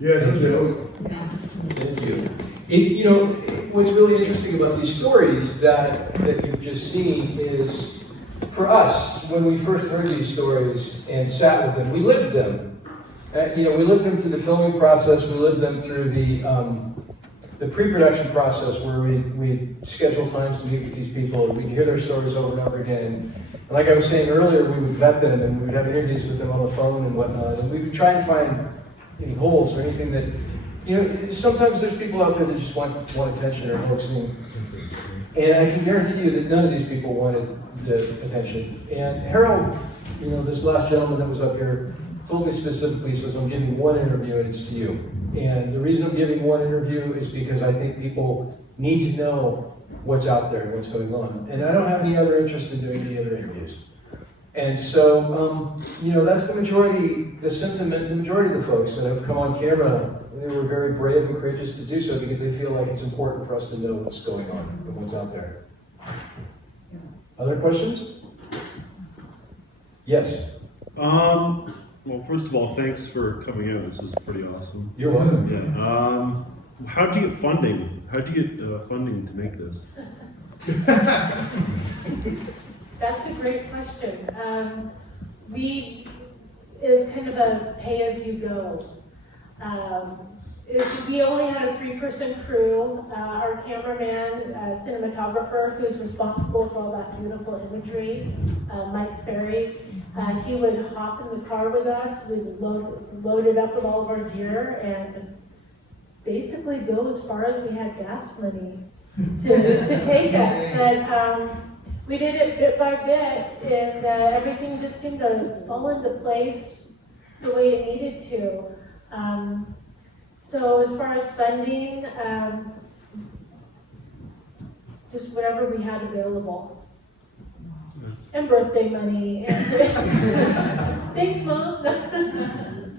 Yeah, no joke. Thank you. What's really interesting about these stories that you've just seen is, for us, when we first heard these stories and sat with them, we lived them. We lived them through the filming process, we lived them through the pre-production process where we schedule times to meet with these people, and we'd hear their stories over and over again. And like I was saying earlier, we would vet them and we would have interviews with them on the phone and whatnot, and we would try and find any holes or anything that, sometimes there's people out there that just want attention or hoaxing. And I can guarantee you that none of these people wanted the attention. And Harold, this last gentleman that was up here, told me specifically, he says, I'm giving one interview and it's to you. And the reason I'm giving one interview is because I think people need to know what's out there, what's going on. And I don't have any other interest in doing any other interviews. And so, that's the majority, the sentiment, the majority of the folks that have come on camera, they were very brave and courageous to do so because they feel like it's important for us to know what's going on and what's out there. Other questions? Yes? Well, first of all, thanks for coming out. This is pretty awesome. You're welcome. Yeah. How'd you get funding? How'd you get funding to make this? That's a great question. Is kind of a pay-as-you-go. We only had a 3-person crew. Our cameraman, cinematographer, who's responsible for all that beautiful imagery, Mike Ferry, he would hop in the car with us. We would load it up with all of our gear and basically go as far as we had gas money to take us. But we did it bit by bit, and everything just seemed to fall into place the way it needed to. So as far as funding, just whatever we had available. And birthday money. Thanks, Mom.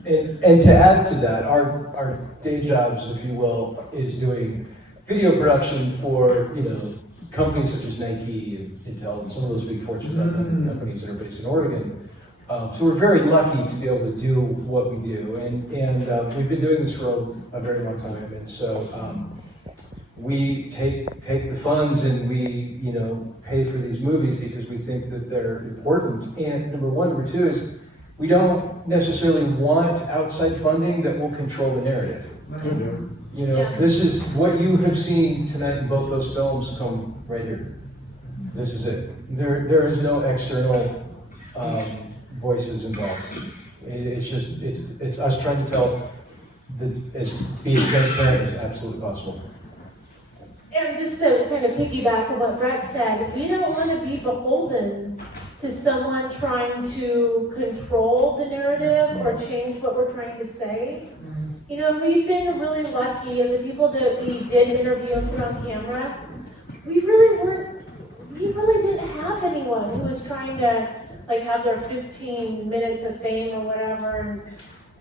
And to add to that, our day jobs, if you will, is doing video production for, companies such as Nike and Intel and some of those big Fortune 500 companies that are based in Oregon. So we're very lucky to be able to do what we do, and we've been doing this for a very long time. And so we take the funds and we pay for these movies because we think that they're important. And number one, number two is we don't necessarily want outside funding that will control the narrative. This is what you have seen tonight in both those films come right here. This is it. There is no external voices involved. It's us trying to tell be as transparent as absolutely possible. And just to kind of piggyback on what Brett said, we don't want to be beholden to someone trying to control the narrative or change what we're trying to say. We've been really lucky, and the people that we did interview and put on camera, we really didn't have anyone who was trying to have their 15 minutes of fame or whatever. And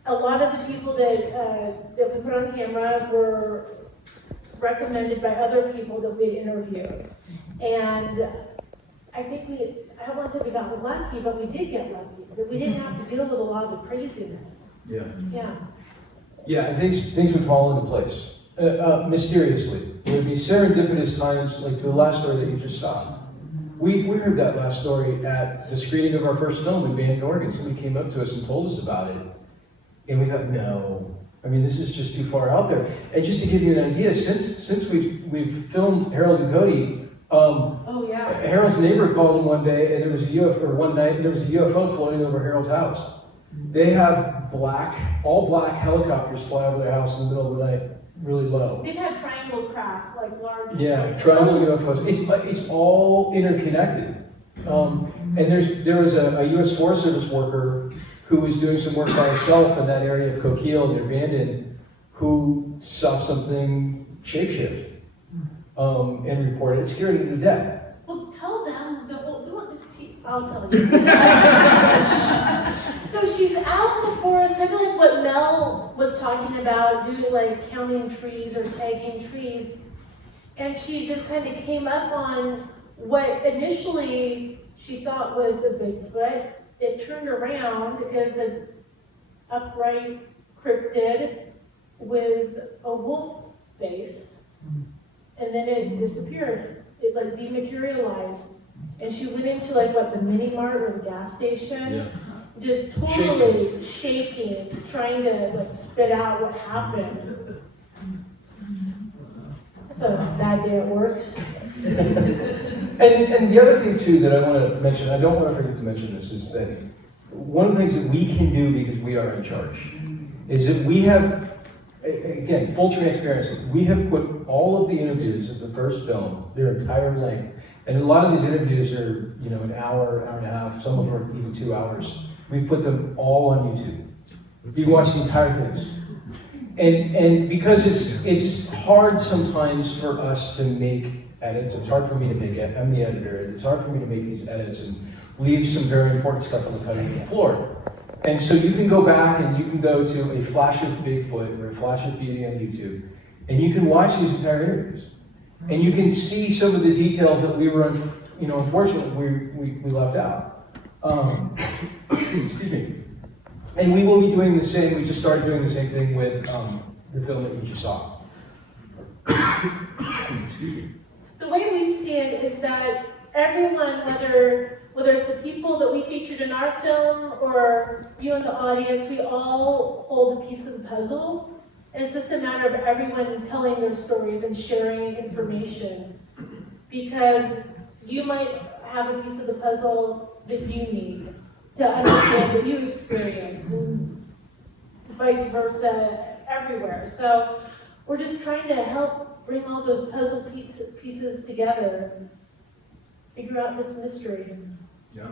a lot of the people that we put on camera were recommended by other people that we'd interviewed. And I think I don't want to say we got lucky, but we did get lucky. That we didn't have to deal with a lot of the craziness. Yeah, and things would fall into place mysteriously. There would be serendipitous times, like the last story that you just saw. We heard that last story at the screening of our first film in Bend, Oregon. Somebody came up to us and told us about it, and we thought, no, this is just too far out there. And just to give you an idea, since we've filmed Harold and Cody, Harold's neighbor called him one day, and there was a UFO floating over Harold's house. They have all black helicopters fly over their house in the middle of the night, really low. They've had triangle craft, large. Yeah, triangle UFOs. It's all interconnected. And there was a U.S. Forest Service worker who was doing some work by herself in that area of Coquille near Bandon, who saw something shapeshift and reported it. Scared him to death. Well, tell them I'll tell you. So she's out in the forest, kind of like what Mel was talking about, doing counting trees or tagging trees. And she just kind of came up on what initially she thought was a Bigfoot. It turned around as an upright cryptid with a wolf face, and then it disappeared. It like dematerialized, and she went into like what, the mini mart or the gas station, Yeah. just totally shaking, trying to like spit out what happened. That's a bad day at work. And the other thing too that I want to mention, I don't want to forget to mention this, is that one of the things that we can do because we are in charge is that we have, again, full transparency, we have put all of the interviews of the first film, their entire length, and a lot of these interviews are, you know, an hour, hour and a half, some of them are even 2 hours. We've put them all on YouTube. You can watch the entire things. And because it's hard sometimes for us to make edits, it's hard for me to make it, I'm the editor, and it's hard for me to make these edits and leave some very important stuff on the cutting floor. And so you can go back and you can go to a Flash of Bigfoot or a Flash of Beauty on YouTube, and you can watch these entire interviews. And you can see some of the details that we were, you know, unfortunately, we left out. Excuse me. And we will be doing the same, we just started doing the same thing with the film that you just saw. Excuse me. The way we see it is that everyone, whether it's the people that we featured in our film or you in the audience, we all hold a piece of the puzzle. And it's just a matter of everyone telling their stories and sharing information. Because you might have a piece of the puzzle that you need to understand what you experienced, and vice versa everywhere. So we're just trying to help bring all those puzzle pieces together, figure out this mystery. Yeah.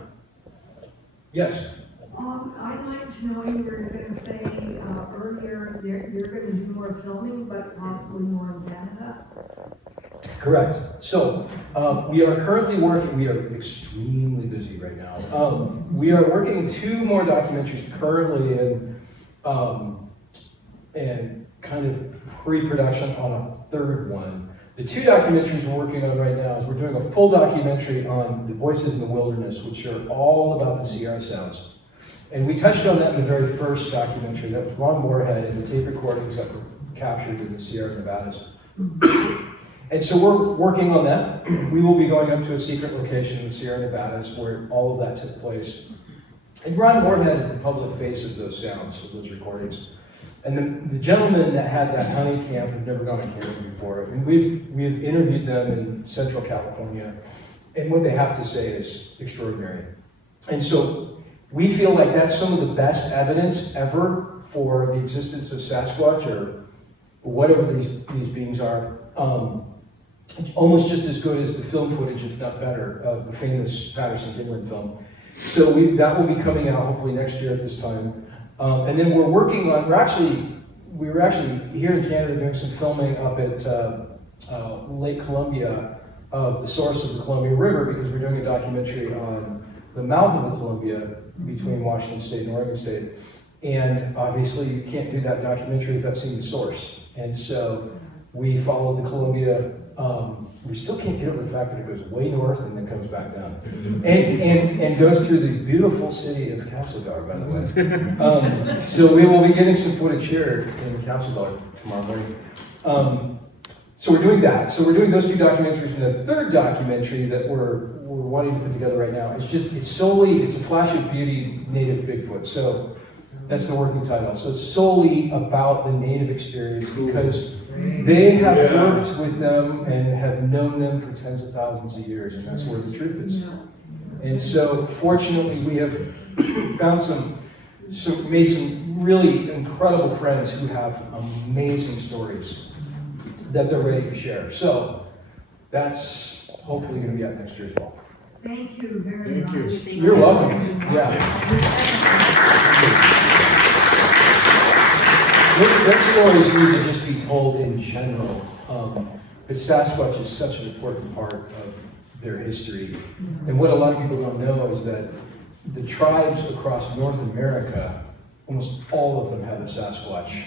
Yes. I'd like to know, you were going to say earlier, you're going to do more filming, but possibly more in Canada? Correct. So we are currently working, we are extremely busy right now. We are working 2 more documentaries currently in kind of pre-production on a 3rd one. The 2 documentaries we're working on right now is we're doing a full documentary on the voices in the wilderness, which are all about the Sierra sounds. And we touched on that in the very first documentary. That was Ron Moorhead, and the tape recordings that were captured in the Sierra Nevadas. And so we're working on that. We will be going up to a secret location in the Sierra Nevadas where all of that took place. And Ron Moorhead is the public face of those sounds, of those recordings. And the gentlemen that had that hunting camp have never gone on camera before. And we've interviewed them in Central California, and what they have to say is extraordinary. And so we feel like that's some of the best evidence ever for the existence of Sasquatch or whatever these beings are. Almost just as good as the film footage, if not better, of the famous Patterson-Gimlin film. So that will be coming out hopefully next year at this time. And then we're working on, we were actually here in Canada doing some filming up at Lake Columbia of the source of the Columbia River, because we're doing a documentary on the mouth of the Columbia between Washington State and Oregon State. And obviously you can't do that documentary without seeing the source. And so we followed the Columbia. We still can't get over the fact that it goes way north and then comes back down. And goes through the beautiful city of Castledar, by the way. So we will be getting some footage here in Castledar tomorrow morning. So we're doing that. So we're doing those 2 documentaries, and the 3rd documentary that we're wanting to put together right now is it's a Flash of Beauty native Bigfoot. So that's the working title. So it's solely about the native experience, because they have worked with them and have known them for tens of thousands of years, and that's where the truth is. And so fortunately we have found made some really incredible friends who have amazing stories that they're ready to share. So that's hopefully going to be out next year as well. Thank you very much. You're welcome. Yeah. Their stories need to just be told in general. But Sasquatch is such an important part of their history. And what a lot of people don't know is that the tribes across North America, almost all of them have a Sasquatch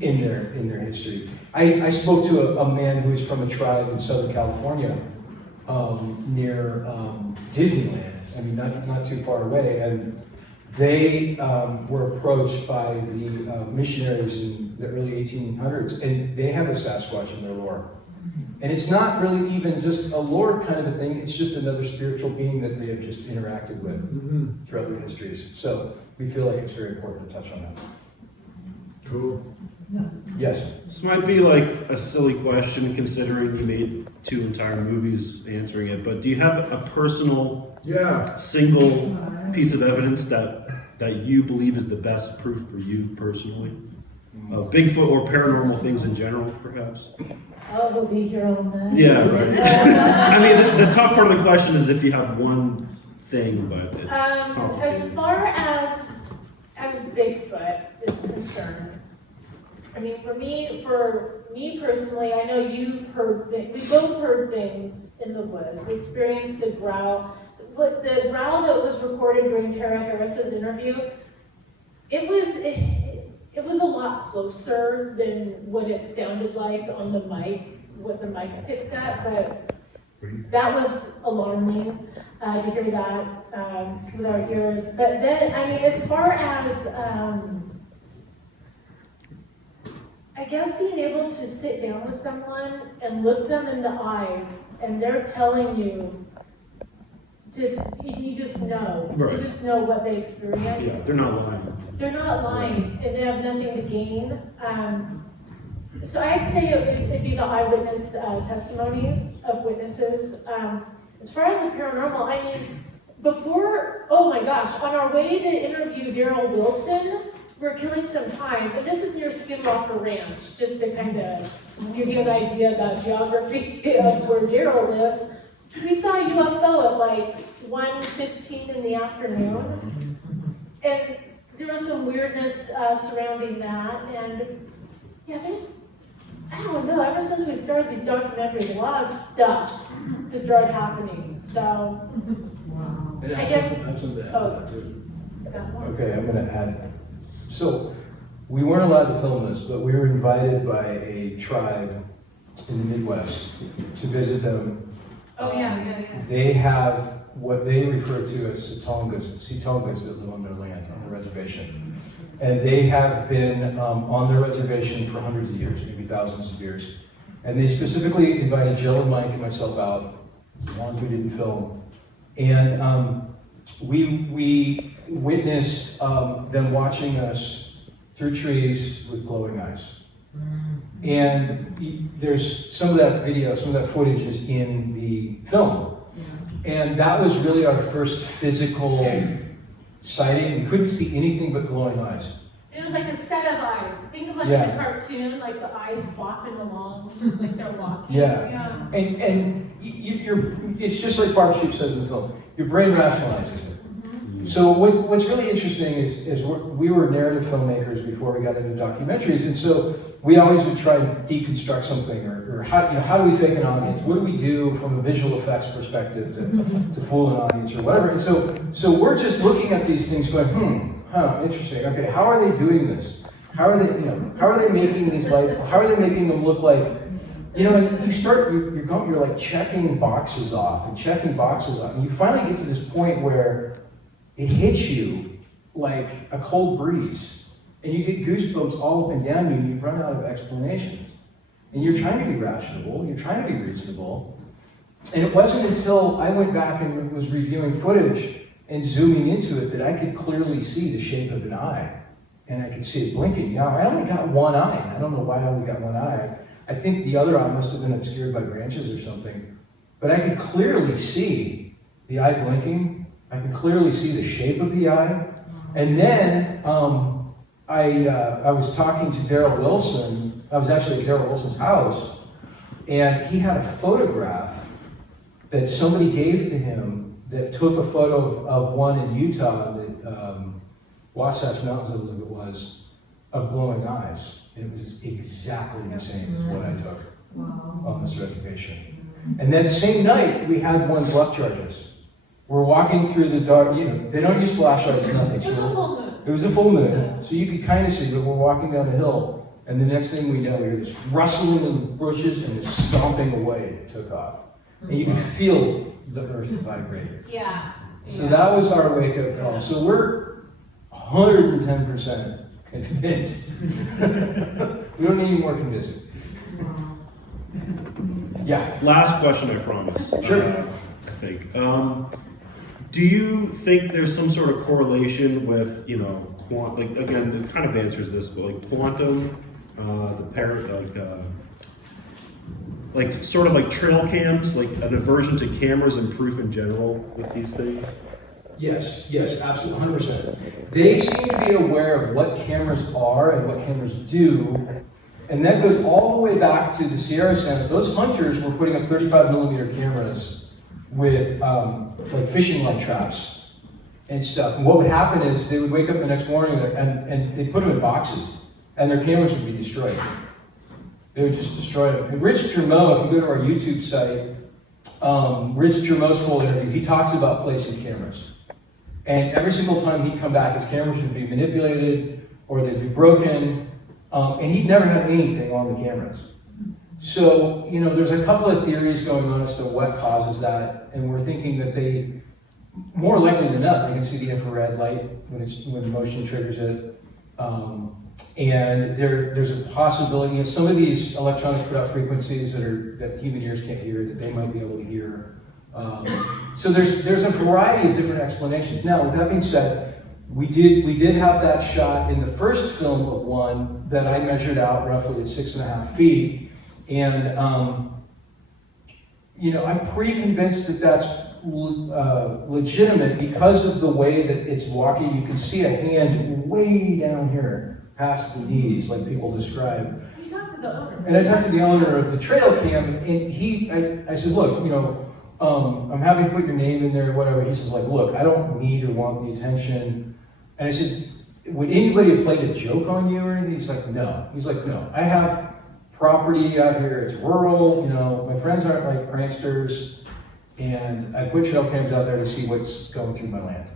in their history. I spoke to a man who is from a tribe in Southern California near Disneyland. I mean, not too far away. And they were approached by the missionaries in the early 1800s, and they have a Sasquatch in their lore. And it's not really even just a lore kind of a thing, it's just another spiritual being that they have just interacted with throughout their histories. So we feel like it's very important to touch on that. Cool. Yes? This might be like a silly question considering you made 2 entire movies answering it, but do you have a personal, single piece of evidence that you believe is the best proof for you personally? Bigfoot or paranormal things in general, perhaps? Oh, we'll be here all night. Yeah, right. I mean, the top part of the question is if you have one thing, but it's As complicated. far as Bigfoot is concerned, I mean, for me personally, I know you've heard we both heard things in the woods. We experienced the growl. But the growl that was recorded during Tara Harris's interview, it was a lot closer than what it sounded like on the mic, what the mic picked up, but that was alarming to hear that with our ears. But then, I mean, as far as, I guess being able to sit down with someone and look them in the eyes and they're telling you, you just know. Right. You just know what they experienced. Yeah, they're not lying. They're not lying, and they have nothing to gain. So I'd say it'd be the eyewitness testimonies of witnesses. As far as the paranormal, I mean, oh my gosh, on our way to interview Daryl Wilson, we're killing some time, and this is near Skinwalker Ranch, just to kind of give you an idea about geography of where Daryl lives. We saw a UFO at like 1:15 in the afternoon, and there was some weirdness surrounding that, and yeah, I don't know, ever since we started these documentaries, a lot of stuff has started happening, so, I guess, it's got more. Okay, I'm gonna add. So, we weren't allowed to film this, but we were invited by a tribe in the Midwest to visit them. Oh, yeah. They have what they refer to as Sitongas that live on their land, on the reservation. And they have been on their reservation for hundreds of years, maybe thousands of years. And they specifically invited Jill and Mike and myself out, the ones we didn't film. And we witnessed them watching us through trees with glowing eyes. And there's some of that video, some of that footage is in the film. And that was really our first physical sighting. We couldn't see anything but glowing eyes. It was like a set of eyes. Think of like Yeah. in a cartoon, like the eyes bopping along, like they're walking. Yeah. And it's just like Barb Sheep says in the film, your brain rationalizes it. So what's really interesting is we were narrative filmmakers before we got into documentaries, and so we always would try and deconstruct something, or how do we fake an audience? What do we do from a visual effects perspective to fool an audience or whatever? And so we're just looking at these things going, interesting. Okay, how are they doing this? How are they making these lights? How are they making them look like? And you're like checking boxes off, and you finally get to this point where it hits you like a cold breeze, and you get goosebumps all up and down you, and you run out of explanations. And you're trying to be rational, you're trying to be reasonable. And it wasn't until I went back and was reviewing footage and zooming into it that I could clearly see the shape of an eye, and I could see it blinking. Now, I only got one eye, and I don't know why I only got one eye. I think the other eye must have been obscured by branches or something. But I could clearly see the eye blinking. I could clearly see the shape of the eye. And then I was talking to Daryl Wilson. I was actually at Daryl Wilson's house, and he had a photograph that somebody gave to him that took a photo of one in Utah, that Wasatch Mountains, I believe it was, of glowing eyes. And it was exactly the same as what I took on this reservation. And that same night, we had one bluff charges. We're walking through the dark, they don't use flashlights, nothing. It was a full moon. It was a full moon, so you could kind of see, but we're walking down the hill, and the next thing we know, we hear this rustling in the bushes and this stomping away it took off. And you could feel the earth vibrate. Yeah. So that was our wake-up call. So 110% convinced. We don't need any more convincing. Yeah. Last question, I promise. Sure. I think. Do you think there's some sort of correlation with, you know, like again, it kind of answers this, but like quantum, like sort of like trail cams, like an aversion to cameras and proof in general with these things? Yes, absolutely, 100%. They seem to be aware of what cameras are and what cameras do, and that goes all the way back to the Sierra Sands. Those hunters were putting up 35mm cameras with like fishing line traps and stuff. And what would happen is they would wake up the next morning and they'd put them in boxes, and their cameras would be destroyed. They would just destroy them. And Rich Germeau, if you go to our YouTube site, Rich Germeau's full interview, he talks about placing cameras. And every single time he'd come back, his cameras would be manipulated or they'd be broken, and he'd never have anything on the cameras. So, you know, there's a couple of theories going on as to what causes that, and we're thinking that they, more likely than not, they can see the infrared light when motion triggers it. And there's a possibility, you know, some of these electronics put out frequencies that human ears can't hear, that they might be able to hear. So there's a variety of different explanations. Now, with that being said, we did have that shot in the first film of one that I measured out roughly at 6.5 feet. And, you know, I'm pretty convinced that that's legitimate because of the way that it's walking. You can see a hand way down here, past the knees, like people describe. You talked to the owner. And I talked to the owner of the trail cam, and I said, look, you know, I'm happy to put your name in there or whatever. He says, like, look, I don't need or want the attention. And I said, would anybody have played a joke on you or anything? He's like, no. He's like, no. I have property out here, it's rural, you know, my friends aren't like pranksters, and I put trail cams out there to see what's going through my land.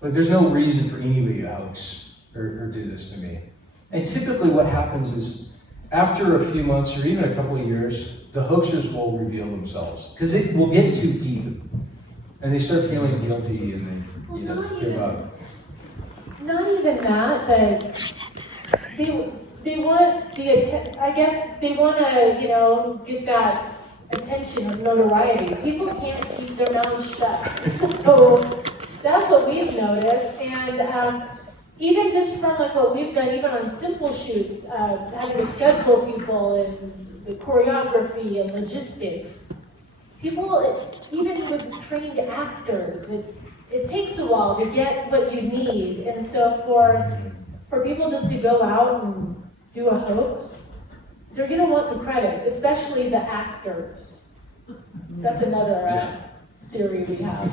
But there's no reason for anybody to hoax or do this to me. And typically what happens is, after a few months or even a couple of years, the hoaxers will reveal themselves, because it will get too deep, and they start feeling guilty, and they, you know, give up. Not even that, but they want I guess they want to, you know, get that attention of notoriety. People can't keep their mouths shut. So that's what we've noticed. And even just from like what we've done, even on simple shoots, having to schedule people and the choreography and logistics, people, even with trained actors, it takes a while to get what you need. And so for people just to go out and do a hoax, they're going to want the credit, especially the actors. That's another theory we have.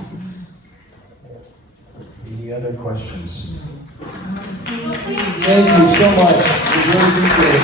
Any other questions? Well, Thank you so much. We really appreciate it.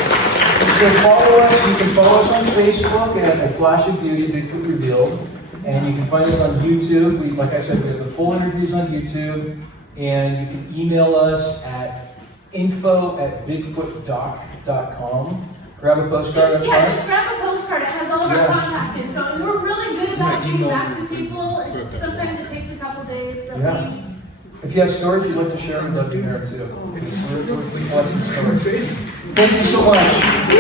So follow us. You can follow us on Facebook at A Flash of Beauty, Bigfoot Revealed. And you can find us on YouTube. Like I said, we have the full interviews on YouTube. And you can email us at info@bigfootdoc.com. Grab a postcard. Just grab a postcard. It has all of our contact info. And we're really good about getting back to people. And sometimes it takes a couple days, but If you have stories you'd like to share, we'd love to hear them too. We have some stories. Thank you so much. We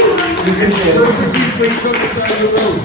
appreciate it. Perfectly placed on the side of the road.